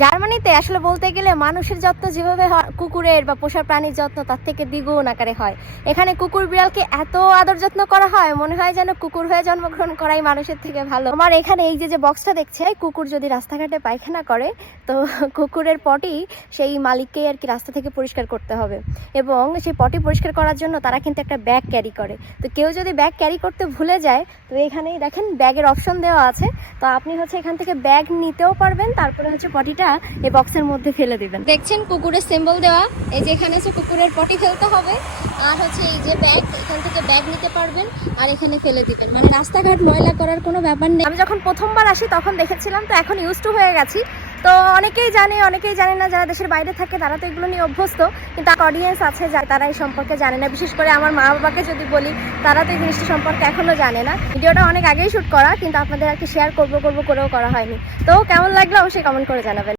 জার্মানিতে আসলে বলতে গেলে মানুষের যত্ন যেভাবে হয় কুকুরের বা পোষা প্রাণীর যত্ন তার থেকে দ্বিগুণ আকারে হয়। এখানে কুকুর বিড়ালকে এত আদর যত্ন করা হয়, মনে হয় যেন কুকুর হয়ে জন্মগ্রহণ করাই মানুষের থেকে ভালো। আমার এখানে এই যে বক্সটা দেখছে, কুকুর যদি রাস্তাঘাটে পায়খানা করে তো কুকুরের পটি সেই মালিককেই আর কি রাস্তা থেকে পরিষ্কার করতে হবে, এবং সেই পটি পরিষ্কার করার জন্য তারা কিন্তু একটা ব্যাগ ক্যারি করে। তো কেউ যদি ব্যাগ ক্যারি করতে ভুলে যায় তো এখানেই দেখেন ব্যাগের অপশন দেওয়া আছে, তো আপনি হচ্ছে এখান থেকে ব্যাগ নিতেও পারবেন, তারপরে হচ্ছে পটিটা এই বক্সের মধ্যে ফেলে দিবেন। দেখছেন কুকুরের সিম্বল দেওয়া, এই যে এখানে হচ্ছে কুকুরের পটি ফেলতে হবে, আর হচ্ছে এই যে ব্যাগ, এখান থেকে ব্যাগ নিতে পারবেন আর এখানে ফেলে দিবেন, মানে রাস্তাঘাট ময়লা করার কোনো ব্যাপার নেই। আমি যখন প্রথমবার আসি তখন দেখেছিলাম, তো এখন ইউজ টু হয়ে গেছি। তো অনেকেই জানে অনেকেই জানে না, যারা দেশের বাইরে থাকে তারা তো এগুলো নিয়ে অভ্যস্ত, কিন্তু অডিয়েন্স আছে তারা এই সম্পর্কে জানে না। বিশেষ করে আমার মা বাবাকে যদি বলি, তারা তো এই জিনিসটা সম্পর্কে এখনো জানে না। ভিডিওটা অনেক আগেই শুট করা, কিন্তু আপনাদের আর কি শেয়ার করবো করেও করা হয়নি। তো কেমন লাগলো অবশ্যই কমেন্ট করে জানাবেন।